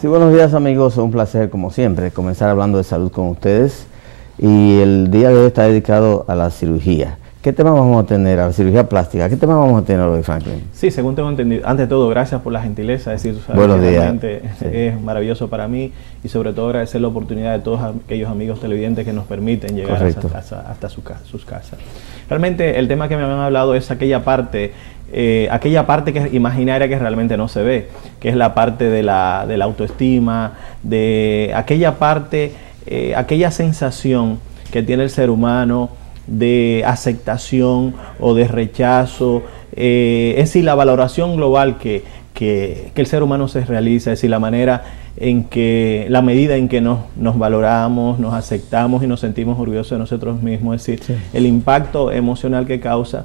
Sí, buenos días amigos, un placer como siempre comenzar hablando de salud con ustedes y el día de hoy está dedicado a la cirugía. ¿Qué tema vamos a tener? A la cirugía plástica. ¿Qué tema vamos a tener hoy, Franklin? Sí, según tengo entendido, ante todo, gracias por la gentileza, es decir, Buenos días. realmente es maravilloso para mí y sobre todo agradecer la oportunidad de todos aquellos amigos televidentes que nos permiten llegar hasta sus casas. Realmente el tema que me habían hablado es aquella parte que es imaginaria que realmente no se ve, que es la parte de la autoestima, de aquella parte, aquella sensación que tiene el ser humano de aceptación o de rechazo, es decir, la valoración global que el ser humano se realiza, es decir, la manera en que, la medida en que nos valoramos, nos aceptamos y nos sentimos orgullosos de nosotros mismos, es decir, sí, el impacto emocional que causa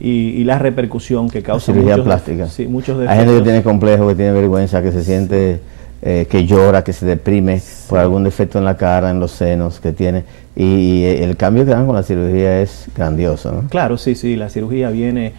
y la repercusión que causa. La cirugía plástica. Sí, muchos defectos. Hay gente que tiene complejo, que tiene vergüenza, que se siente, que llora, que se deprime por algún defecto en la cara, en los senos que tiene. Y el cambio que dan con la cirugía es grandioso, ¿no? Claro, sí, la cirugía viene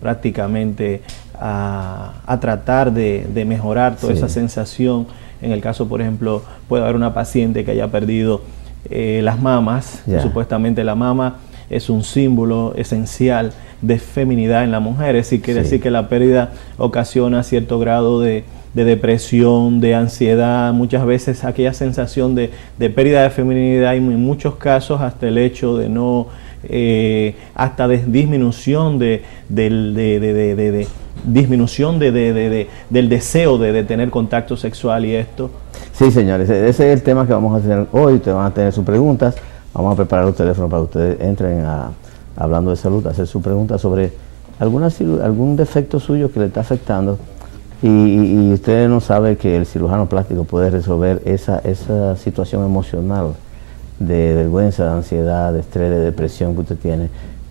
prácticamente a tratar de mejorar toda esa sensación. En el caso, por ejemplo, puede haber una paciente que haya perdido las mamas. Supuestamente la mama es un símbolo esencial de feminidad en la mujer, es decir, quiere decir que la pérdida ocasiona cierto grado de depresión, de ansiedad, muchas veces aquella sensación de pérdida de feminidad y en muchos casos hasta el hecho de no, hasta de disminución del deseo de tener contacto sexual y esto. Sí, señores, ese es el tema que vamos a hacer hoy. Ustedes van a tener sus preguntas, vamos a preparar los teléfonos para que ustedes entren hablando de salud, a hacer sus preguntas sobre algún defecto suyo que le está afectando. Y usted no sabe que el cirujano plástico puede resolver esa situación emocional de vergüenza, de ansiedad, de estrés, de depresión que usted tiene.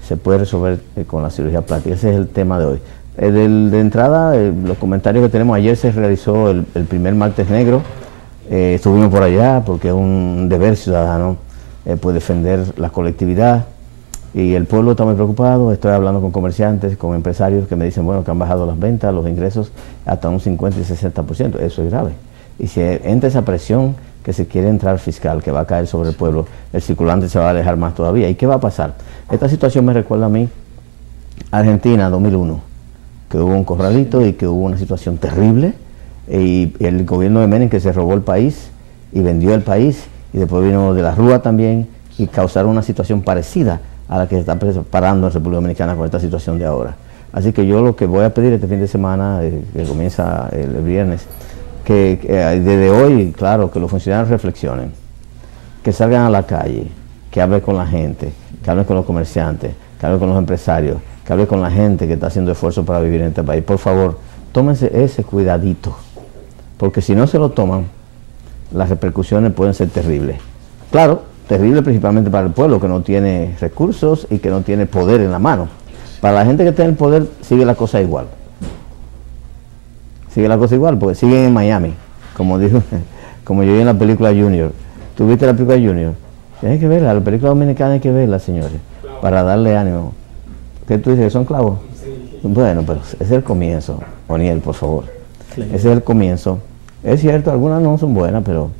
Se puede resolver con la cirugía plástica. Ese es el tema de hoy. De entrada, los comentarios que tenemos: ayer se realizó el primer martes negro. Estuvimos por allá porque es un deber ciudadano pues defender la colectividad. Y el pueblo está muy preocupado. Estoy hablando con comerciantes, con empresarios que me dicen, bueno, que han bajado las ventas, los ingresos hasta un 50 y 60%. Eso es grave. Y si entra esa presión que se quiere entrar fiscal, que va a caer sobre el pueblo, el circulante se va a alejar más todavía. ¿Y qué va a pasar? Esta situación me recuerda a mí, Argentina 2001, que hubo un corralito y que hubo una situación terrible. Y el gobierno de Menem que se robó el país y vendió el país. Y después vino de la Rúa también y causaron una situación parecida a la que se está preparando en República Dominicana con esta situación de ahora. Así que yo lo que voy a pedir este fin de semana, que comienza el viernes, que desde hoy, claro, que los funcionarios reflexionen, que salgan a la calle, que hablen con la gente, que hablen con los comerciantes, que hablen con los empresarios, que hablen con la gente que está haciendo esfuerzo para vivir en este país. Por favor, tómense ese cuidadito, porque si no se lo toman, las repercusiones pueden ser terribles. Claro, terrible principalmente para el pueblo que no tiene recursos y que no tiene poder en la mano. Para la gente que tiene el poder sigue la cosa igual. Sigue la cosa igual porque siguen en Miami, como yo vi en la película Junior. ¿Tú viste la película Junior? Tienes que verla, la película dominicana hay que verla, señores, para darle ánimo. ¿Qué tú dices? ¿Son clavos? Sí. Bueno, pero ese es el comienzo, Oniel, por favor. Sí. Ese es el comienzo. Es cierto, algunas no son buenas, pero...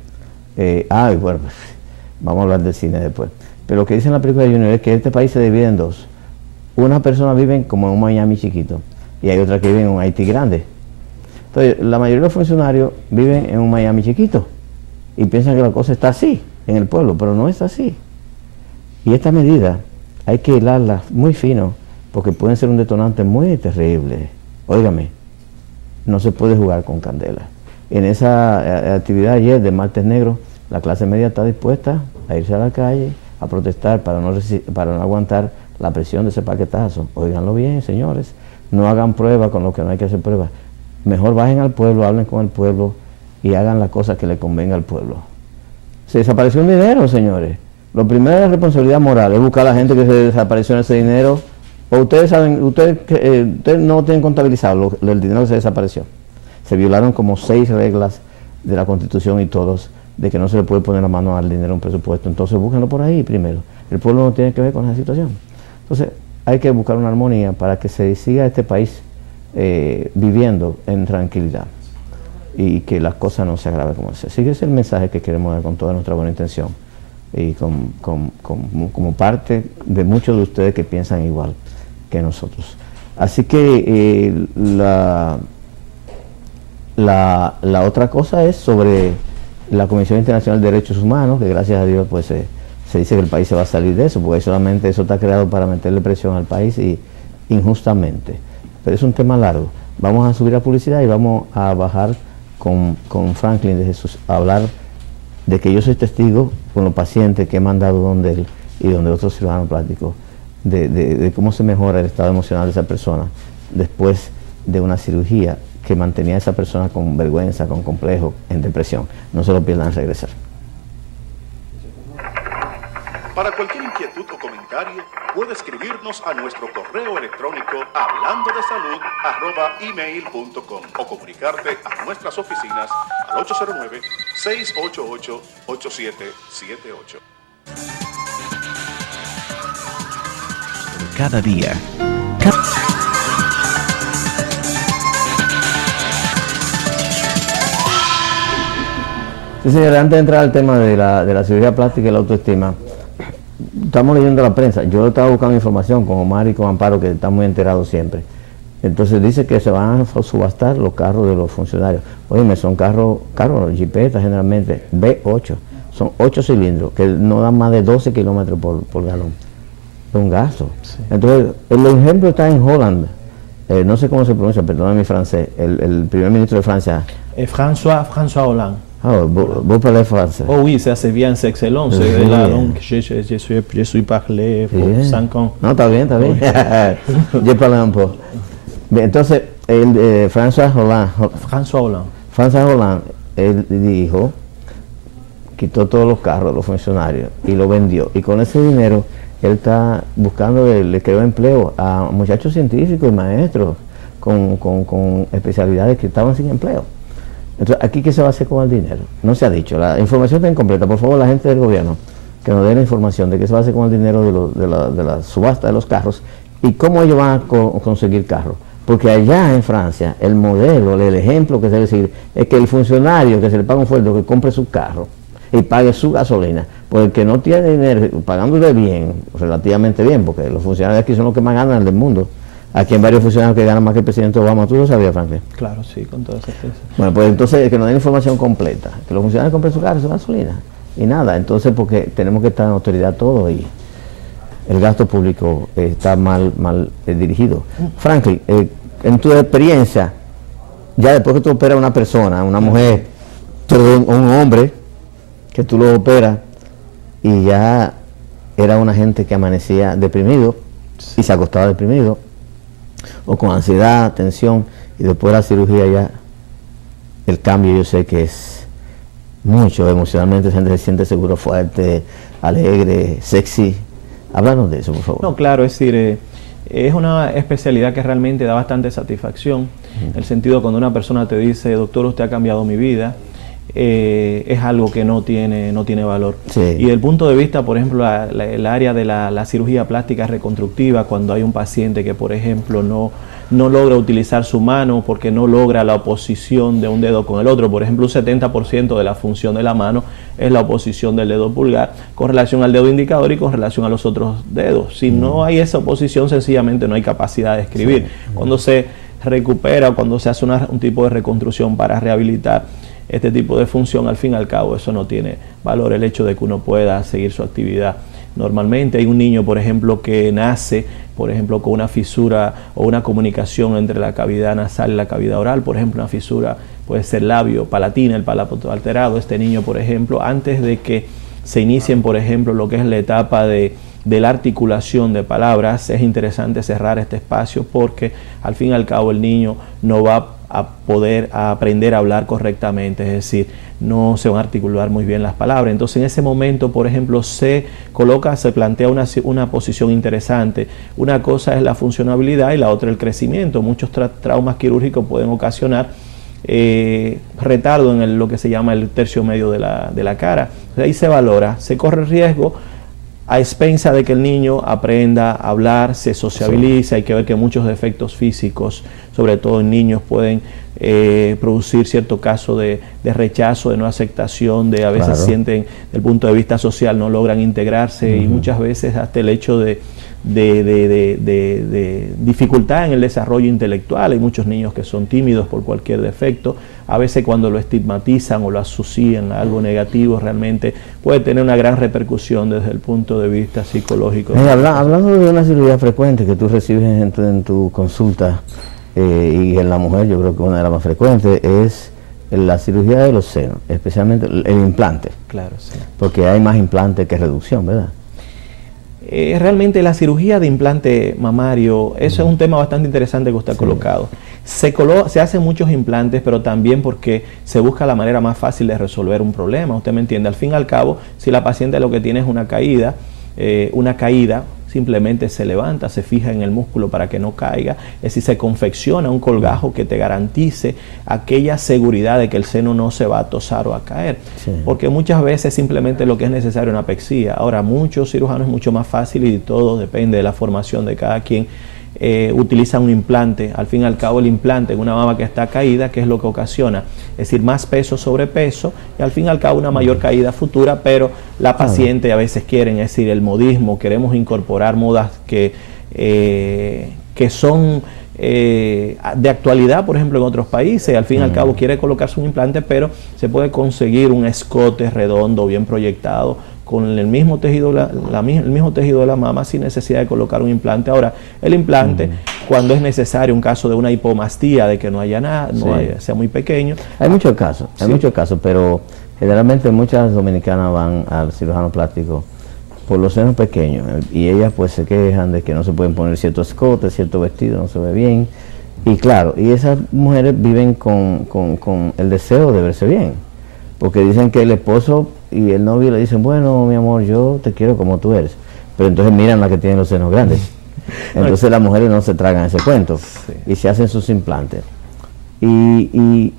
bueno, pues, vamos a hablar del cine después. Pero lo que dice en la película de Junior es que este país se divide en dos. Una persona vive como en un Miami chiquito y hay otra que vive en un Haití grande. Entonces, la mayoría de los funcionarios viven en un Miami chiquito y piensan que la cosa está así en el pueblo, pero no es así. Y esta medida hay que hilarla muy fino porque pueden ser un detonante muy terrible. Óigame, no se puede jugar con candela. En esa actividad ayer de martes negro, la clase media está dispuesta a irse a la calle a protestar para no aguantar la presión de ese paquetazo. Óiganlo bien, señores, no hagan pruebas con lo que no hay que hacer pruebas. Mejor bajen al pueblo, hablen con el pueblo y hagan las cosas que le convenga al pueblo. Se desapareció un dinero, señores. Lo primero es la responsabilidad moral, es buscar a la gente que se desapareció en ese dinero. O ustedes saben, ustedes no tienen contabilizado el dinero que se desapareció. Se violaron como 6 reglas de la Constitución y todos, de que no se le puede poner la mano al dinero en un presupuesto. Entonces búsquenlo por ahí primero. El pueblo no tiene que ver con esa situación. Entonces hay que buscar una armonía para que se siga este país viviendo en tranquilidad. y que las cosas no se agraven como ese. Así que ese es el mensaje que queremos dar con toda nuestra buena intención y como parte de muchos de ustedes que piensan igual que nosotros. Así que la otra cosa es sobre la Comisión Internacional de Derechos Humanos, que gracias a Dios pues se dice que el país se va a salir de eso, porque solamente eso está creado para meterle presión al país y injustamente. Pero es un tema largo. Vamos a subir a publicidad y vamos a bajar con Franklin de Jesús a hablar de que yo soy testigo con los pacientes que he mandado donde él y donde otros cirujanos plásticos de cómo se mejora el estado emocional de esa persona después de una cirugía que mantenía a esa persona con vergüenza, con complejo, en depresión. No se lo pierdan al regresar. Para cualquier inquietud o comentario, puede escribirnos a nuestro correo electrónico hablandodesalud@email.com o comunicarte a nuestras oficinas al 809-688-8778. Cada día. Sí, señor, antes de entrar al tema de la cirugía plástica y la autoestima, estamos leyendo la prensa. Yo estaba buscando información con Omar y con Amparo, que están muy enterados siempre. Entonces dice que se van a subastar los carros de los funcionarios. Oye, son carros, jipetas generalmente, V8. Son 8 cilindros, que no dan más de 12 kilómetros por galón. Es un gasto. Sí. Entonces, el ejemplo está en Holanda. No sé cómo se pronuncia, perdóname mi francés. El primer ministro de Francia. François Hollande. Ah, vous parlez français? Oh oui, ça c'est bien, c'est excellent. C'est la langue que je suis parlé por 5 ans. No, está bien. Yo parlé un poco. Entonces, François Hollande, él dijo, quitó todos los carros de los funcionarios y lo vendió. Y con ese dinero, él está buscando, le creó empleo a muchachos científicos y maestros con especialidades que estaban sin empleo. Entonces, ¿aquí qué se va a hacer con el dinero? No se ha dicho. La información está incompleta. Por favor, la gente del gobierno, que nos dé la información de qué se va a hacer con el dinero de la subasta de los carros y cómo ellos van a conseguir carros. Porque allá en Francia, el modelo, el ejemplo que se debe seguir es que el funcionario que se le paga un sueldo, que compre su carro y pague su gasolina, porque el que no tiene dinero, pagándole bien, relativamente bien, porque los funcionarios aquí son los que más ganan del mundo. Aquí hay varios funcionarios que ganan más que el presidente Obama. ¿Tú lo sabías, Franklin? Claro, sí, con toda certeza. Bueno, pues entonces que nos den información completa, que los funcionarios compren su carro, su gasolina y nada. Entonces, porque tenemos que estar en autoridad todo y el gasto público está mal dirigido. Franklin, en tu experiencia, ya después que tú operas a una persona, una mujer, un hombre, que tú lo operas y ya era una gente que amanecía deprimido y se acostaba deprimido, o con ansiedad, tensión, y después de la cirugía ya el cambio yo sé que es mucho emocionalmente, la gente se siente seguro, fuerte, alegre, sexy. Háblanos de eso, por favor. No, claro, es decir, es una especialidad que realmente da bastante satisfacción, en el sentido cuando una persona te dice, doctor, usted ha cambiado mi vida, es algo que no tiene valor. Sí. Y desde el punto de vista, por ejemplo, el área de la cirugía plástica reconstructiva, cuando hay un paciente que, por ejemplo, no logra utilizar su mano porque no logra la oposición de un dedo con el otro, por ejemplo, un 70% de la función de la mano es la oposición del dedo pulgar con relación al dedo indicador y con relación a los otros dedos. Si no hay esa oposición, sencillamente no hay capacidad de escribir. Sí. Cuando se recupera o cuando se hace un tipo de reconstrucción para rehabilitar este tipo de función, al fin y al cabo eso no tiene valor, el hecho de que uno pueda seguir su actividad normalmente. Hay un niño, por ejemplo, que nace, por ejemplo, con una fisura o una comunicación entre la cavidad nasal y la cavidad oral, por ejemplo, una fisura puede ser labio palatina, el palato alterado. Este niño, por ejemplo, antes de que se inicien, por ejemplo, lo que es la etapa de la articulación de palabras, es interesante cerrar este espacio porque al fin y al cabo el niño no va a poder aprender a hablar correctamente, es decir, no se van a articular muy bien las palabras. Entonces en ese momento, por ejemplo, se plantea una posición interesante. Una cosa es la funcionabilidad y la otra el crecimiento. Muchos traumas quirúrgicos pueden ocasionar retardo en lo que se llama el tercio medio de la cara. Ahí se valora, se corre el riesgo a expensa de que el niño aprenda a hablar, se sociabilice. Hay que ver que muchos defectos físicos, sobre todo en niños, pueden producir cierto caso de rechazo, de no aceptación, de a veces sienten, desde el punto de vista social, no logran integrarse, y muchas veces hasta el hecho de dificultad en el desarrollo intelectual. Hay muchos niños que son tímidos por cualquier defecto. A veces cuando lo estigmatizan o lo asocian a algo negativo, realmente puede tener una gran repercusión desde el punto de vista psicológico. Hablando de una cirugía frecuente que tú recibes en tu consulta, y en la mujer yo creo que una de las más frecuentes es la cirugía de los senos, especialmente el implante. Claro, sí. Porque hay más implante que reducción, ¿verdad? Realmente la cirugía de implante mamario, eso es un tema bastante interesante que usted ha colocado. Se hacen muchos implantes, pero también porque se busca la manera más fácil de resolver un problema. Usted me entiende, al fin y al cabo, si la paciente lo que tiene es una caída, simplemente se levanta, se fija en el músculo para que no caiga, es decir, se confecciona un colgajo que te garantice aquella seguridad de que el seno no se va a tosar o a caer, porque muchas veces simplemente lo que es necesario es una apexia. Ahora, muchos cirujanos es mucho más fácil, y todo depende de la formación de cada quien, utilizan un implante. Al fin y al cabo, el implante en una mama que está caída, ¿qué es lo que ocasiona? Es decir, más peso sobre peso, y al fin y al cabo una mayor caída futura, pero la paciente a veces quieren, es decir, el modismo, queremos incorporar modas que son de actualidad, por ejemplo, en otros países. Al fin y al cabo quiere colocarse un implante, pero se puede conseguir un escote redondo, bien proyectado, con el mismo tejido, el mismo tejido de la mama, sin necesidad de colocar un implante. Ahora, el implante, cuando es necesario, un caso de una hipomastía, de que no haya nada, sea muy pequeño. Hay muchos casos, pero generalmente muchas dominicanas van al cirujano plástico por los senos pequeños, y ellas pues se quejan de que no se pueden poner cierto escote, cierto vestido, no se ve bien. Y claro, y esas mujeres viven con el deseo de verse bien, porque dicen que el esposo y el novio le dicen, bueno, mi amor, yo te quiero como tú eres, pero entonces miran la que tiene los senos grandes. Entonces las mujeres no se tragan ese cuento y se hacen sus implantes. Y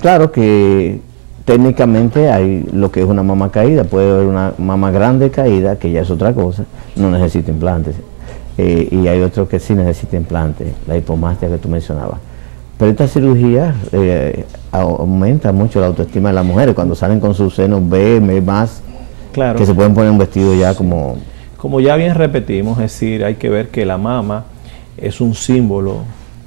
claro que técnicamente hay lo que es una mama caída, puede haber una mama grande caída, que ya es otra cosa, no necesita implantes. Y hay otros que sí necesitan implantes, la hipomastia que tú mencionabas. Pero esta cirugía aumenta mucho la autoestima de las mujeres. Cuando salen con sus senos, ve más, que se pueden poner un vestido ya como... Como ya bien repetimos, es decir, hay que ver que la mama es un símbolo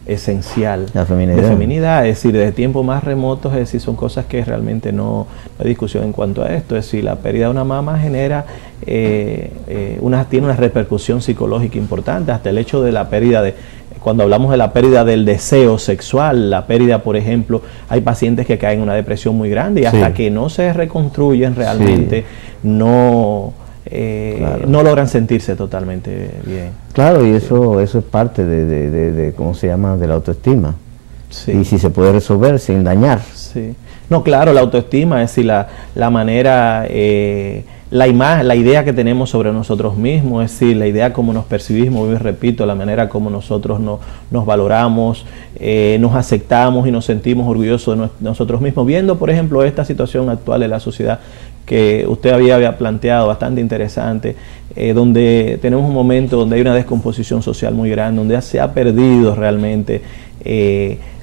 esencial de feminidad, es decir, desde tiempos más remotos, es decir, son cosas que realmente no hay discusión en cuanto a esto. Es decir, la pérdida de una mama genera, tiene una repercusión psicológica importante, hasta el hecho de la pérdida de... Cuando hablamos de la pérdida del deseo sexual, la pérdida, por ejemplo, hay pacientes que caen en una depresión muy grande, y hasta que no se reconstruyen realmente, no logran sentirse totalmente bien. Claro, y eso es parte de ¿cómo se llama?, de la autoestima. Y si se puede resolver sin dañar. No, claro, la autoestima, es decir, la manera... la idea que tenemos sobre nosotros mismos, es decir, la idea como nos percibimos, y repito, la manera como nosotros nos valoramos, nos aceptamos y nos sentimos orgullosos de nosotros mismos. Viendo, por ejemplo, esta situación actual de la sociedad que usted había planteado, bastante interesante, donde tenemos un momento donde hay una descomposición social muy grande, donde se ha perdido realmente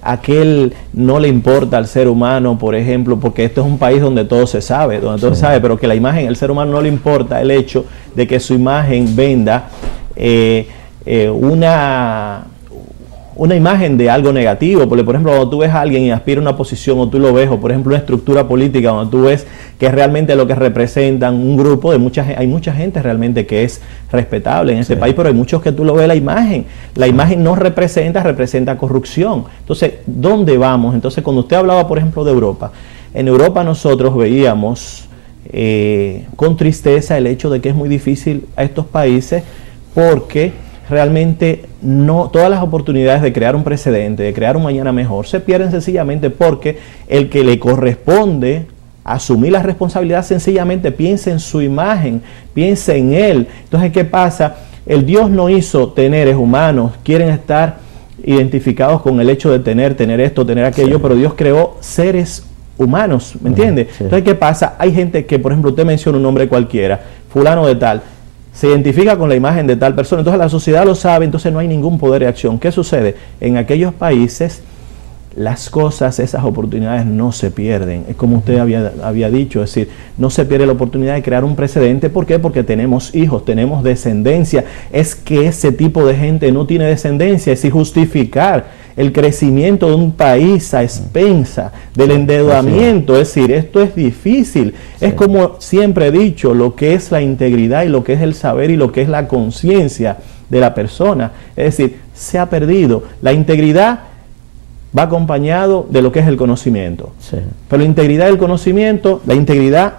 aquel no le importa al ser humano, por ejemplo, porque esto es un país donde todo se sabe, pero que la imagen, el ser humano no le importa el hecho de que su imagen venda una imagen de algo negativo. Porque, por ejemplo, cuando tú ves a alguien y aspira a una posición, o tú lo ves, o por ejemplo una estructura política, cuando tú ves que es realmente lo que representan un grupo de hay mucha gente realmente que es respetable en este país, pero hay muchos que tú lo ves, la imagen no representa corrupción. Entonces, ¿dónde vamos? Entonces, cuando usted hablaba, por ejemplo, de Europa, en Europa nosotros veíamos con tristeza el hecho de que es muy difícil a estos países, porque realmente todas las oportunidades de crear un precedente, de crear un mañana mejor, se pierden sencillamente porque el que le corresponde asumir la responsabilidad sencillamente piensa en su imagen, piensa en él. Entonces, ¿qué pasa? El Dios no hizo teneres humanos, quieren estar identificados con el hecho de tener esto, tener aquello, pero Dios creó seres humanos, ¿me entiende? Entonces, ¿qué pasa? Hay gente que, por ejemplo, usted menciona un nombre cualquiera, fulano de tal, se identifica con la imagen de tal persona, entonces la sociedad lo sabe, entonces no hay ningún poder de acción. ¿Qué sucede? En aquellos países las cosas, esas oportunidades no se pierden. Es como usted había dicho, es decir, no se pierde la oportunidad de crear un precedente. ¿Por qué? Porque tenemos hijos, tenemos descendencia. Es que ese tipo de gente no tiene descendencia, es decir, justificar el crecimiento de un país a expensa del endeudamiento, es decir, esto es difícil. Sí. Es como siempre he dicho, lo que es la integridad y lo que es el saber y lo que es la conciencia de la persona. Es decir, se ha perdido. La integridad va acompañado de lo que es el conocimiento. Sí. Pero la integridad del conocimiento, la integridad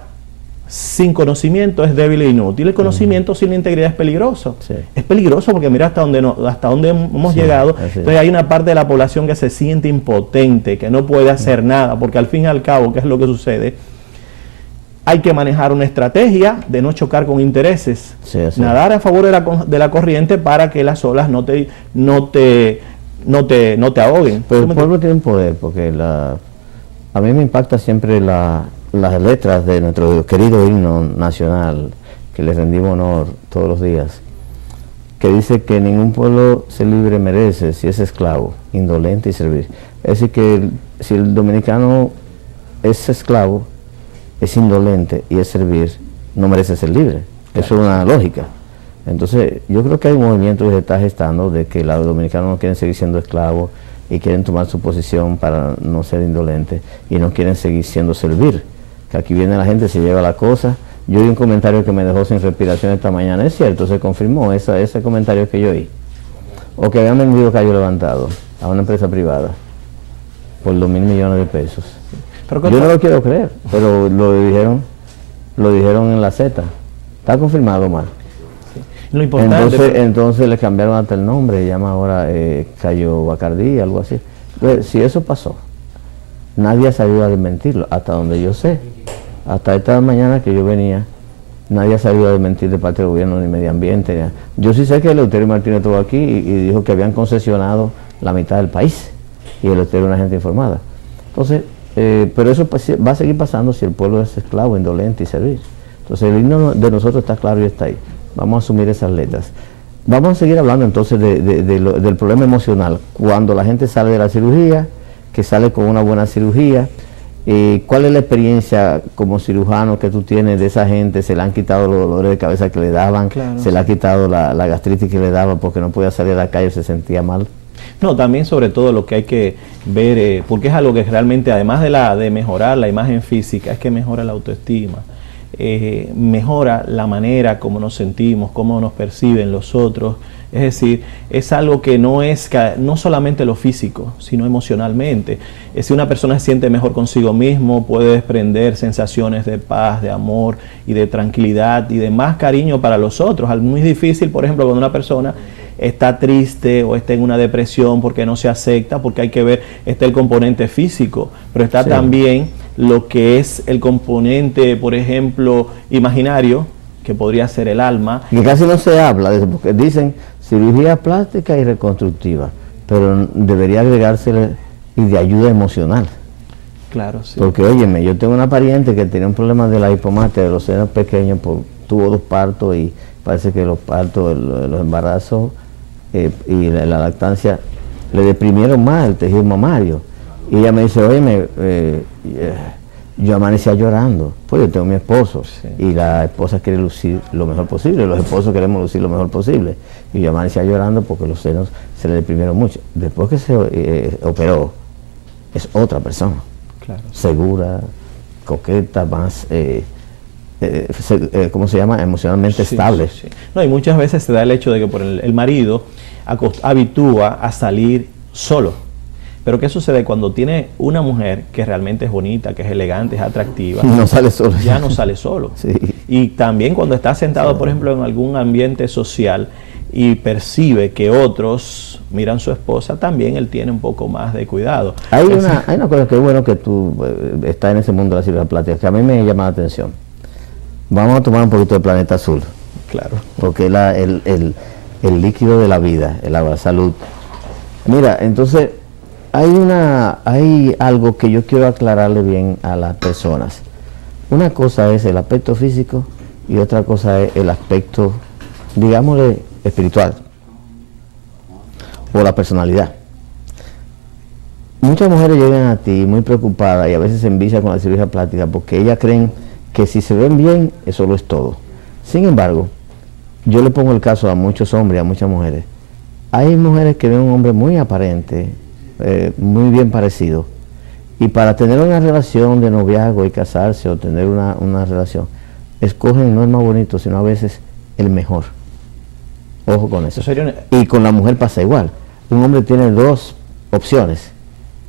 sin conocimiento es débil e inútil. El conocimiento sin la integridad es peligroso. Sí. Es peligroso porque mira hasta dónde hemos llegado. Entonces hay una parte de la población que se siente impotente, que no puede hacer nada, porque al fin y al cabo, ¿qué es lo que sucede? Hay que manejar una estrategia de no chocar con intereses. Sí, nadar a favor de la corriente para que las olas no te ahoguen. Pero el pueblo tiene poder, porque a mí me impacta siempre las letras de nuestro querido himno nacional, que le rendimos honor todos los días, que dice que ningún pueblo se libre merece si es esclavo, indolente y servir. Es decir, que si el dominicano es esclavo, es indolente y es servir, no merece ser libre. Eso es una lógica. Entonces, yo creo que hay un movimiento que se está gestando de que los dominicanos no quieren seguir siendo esclavos y quieren tomar su posición para no ser indolentes y no quieren seguir siendo servir. Que aquí viene la gente, se lleva la cosa. Yo oí un comentario que me dejó sin respiración esta mañana, es cierto, se confirmó ese comentario que yo oí. O que habían vendido Cayo Levantado a una empresa privada por 2.000 millones de pesos. Pero yo no lo quiero creer, pero lo dijeron en la Z. Está confirmado, Omar. Lo importante, entonces le cambiaron hasta el nombre, se llama ahora Cayo Bacardí, algo así. Entonces, si eso pasó, nadie ha sabido a desmentirlo, hasta donde yo sé. Hasta esta mañana que yo venía, nadie ha sabido a desmentir de parte del gobierno ni medio ambiente. Yo sí sé que Eleuterio Martínez estuvo aquí y dijo que habían concesionado la mitad del país, y Eleuterio es una gente informada. Entonces, pero eso va a seguir pasando si el pueblo es esclavo, indolente y servir. Entonces el himno de nosotros está claro y está ahí. Vamos a asumir esas letras. Vamos a seguir hablando entonces del problema emocional. Cuando la gente sale de la cirugía, que sale con una buena cirugía, ¿cuál es la experiencia como cirujano que tú tienes de esa gente? ¿Se le han quitado los dolores de cabeza que le daban? Claro. ¿Se le ha quitado la gastritis que le daba porque no podía salir a la calle, se sentía mal? No, también sobre todo lo que hay que ver, porque es algo que realmente, además de mejorar la imagen física, es que mejora la autoestima. Mejora la manera como nos sentimos, cómo nos perciben los otros. Es decir, es algo que no solamente lo físico, sino emocionalmente. Si una persona se siente mejor consigo mismo, puede desprender sensaciones de paz, de amor y de tranquilidad y de más cariño para los otros. Es muy difícil, por ejemplo, cuando una persona está triste o está en una depresión porque no se acepta, porque hay que ver, está el componente físico, pero está también lo que es el componente, por ejemplo, imaginario, que podría ser el alma. Que casi no se habla de eso, porque dicen cirugía plástica y reconstructiva, pero debería agregársele y de ayuda emocional. Claro, sí. Porque, óyeme, yo tengo una pariente que tenía un problema de la hipomatia de los senos pequeños, tuvo 2 partos y parece que los partos, los embarazos y la lactancia le deprimieron más el tejido mamario. Y ella me dice, óyeme, yo amanecía llorando, pues yo tengo mi esposo, y la esposa quiere lucir lo mejor posible, los esposos queremos lucir lo mejor posible, y yo amanecía llorando porque los senos se le deprimieron mucho. Después que se operó, es otra persona, claro, segura, coqueta, más, ¿cómo se llama? Emocionalmente estable. Sí. No, y muchas veces se da el hecho de que por el marido habitúa a salir solo. Pero ¿qué sucede cuando tiene una mujer que realmente es bonita, que es elegante, es atractiva? No sale solo. Ya no sale solo. Sí. Y también cuando está sentado, por ejemplo, en algún ambiente social y percibe que otros miran a su esposa, también él tiene un poco más de cuidado. Hay una cosa que es bueno que tú estás en ese mundo de la cirugía plástica, que a mí me llama la atención. Vamos a tomar un poquito de Planeta Azul. Claro. Porque es el líquido de la vida, el agua, salud. Mira, entonces hay algo que yo quiero aclararle bien a las personas. Una cosa es el aspecto físico y otra cosa es el aspecto digámosle, espiritual, o la personalidad. Muchas mujeres llegan a ti muy preocupadas y a veces se envician con la cirugía plástica porque ellas creen que si se ven bien, eso lo es todo. Sin embargo, yo le pongo el caso a muchos hombres y a muchas mujeres. Hay mujeres que ven un hombre muy aparente, muy bien parecido, y para tener una relación de noviazgo y casarse o tener una relación, escogen no el más bonito, sino a veces el mejor. Ojo con eso. Y con la mujer pasa igual. Un hombre tiene dos opciones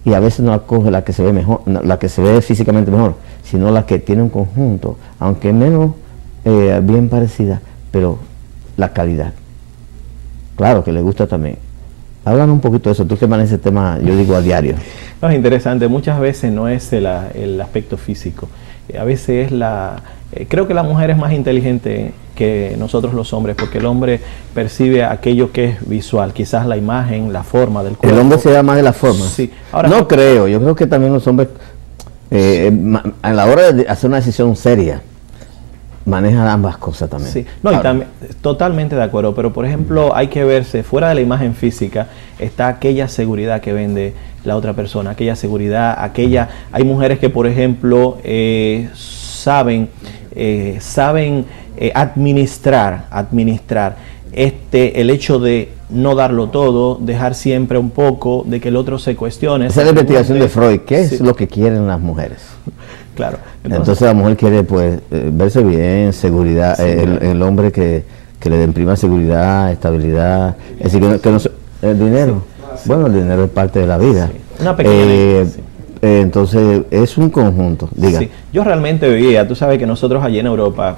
y a veces no acoge la que se ve mejor, la que se ve físicamente mejor, sino la que tiene un conjunto, aunque menos bien parecida, pero la calidad. Claro que le gusta también. Háblanos un poquito de eso, tú que manejas ese tema, yo digo a diario. No, es interesante, muchas veces no es el aspecto físico, a veces es creo que la mujer es más inteligente que nosotros los hombres, porque el hombre percibe aquello que es visual, quizás la imagen, la forma del cuerpo. El hombre se da más de la forma. Sí. Ahora, no creo, yo creo que también los hombres, a la hora de hacer una decisión seria, manejan ambas cosas también. Sí, no, y también, totalmente de acuerdo, pero por ejemplo hay que verse, fuera de la imagen física, está aquella seguridad que vende la otra persona, aquella seguridad, hay mujeres que por ejemplo saben administrar el hecho de no darlo todo, dejar siempre un poco, de que el otro se cuestione. Esa es la investigación de Freud, ¿qué es lo que quieren las mujeres? Claro. Entonces la mujer quiere pues verse bien, seguridad, sí, el hombre que le den prima seguridad, estabilidad, es decir, que no el dinero, sí. Bueno, el dinero es parte de la vida. Sí. Una pequeña entonces es un conjunto, diga. Sí. Yo realmente veía, tú sabes que nosotros allí en Europa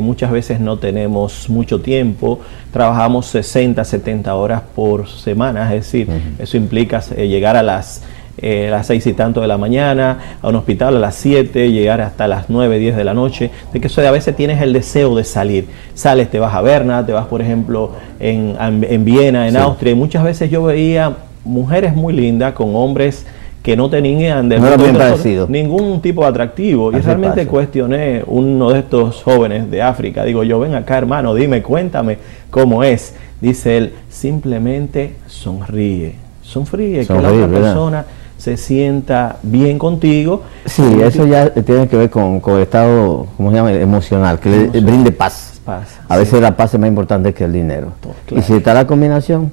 muchas veces no tenemos mucho tiempo, trabajamos 60, 70 horas por semana, es decir, eso implica llegar a las 6 y tanto de la mañana, a un hospital a las 7, llegar hasta las 9, 10 de la noche, de que eso a veces tienes el deseo de salir, sales, te vas a Berna, te vas por ejemplo en Viena, en Austria, y muchas veces yo veía mujeres muy lindas con hombres que no tenían ningún tipo de atractivo, y realmente cuestioné uno de estos jóvenes de África, digo yo, ven acá hermano, dime, cuéntame cómo es. Dice él, simplemente sonríe, que la otra persona se sienta bien contigo. Sí, eso ya tiene que ver con el estado, ¿cómo se llama? Emocional, que le brinde paz. A veces la paz es más importante que el dinero. Claro. Y si está la combinación,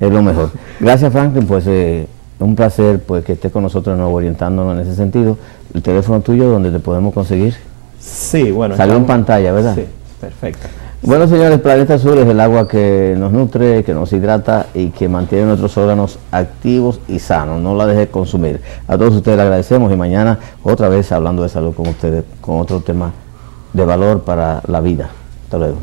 es lo mejor. Gracias, Franklin, pues un placer pues que estés con nosotros de nuevo orientándonos en ese sentido. El teléfono tuyo, donde te podemos conseguir. Sí, bueno. Salió en pantalla, ¿verdad? Sí, perfecto. Bueno, señores, Planeta Azul es el agua que nos nutre, que nos hidrata y que mantiene nuestros órganos activos y sanos. No la deje consumir. A todos ustedes les agradecemos y mañana otra vez hablando de salud con ustedes, con otro tema de valor para la vida. Hasta luego.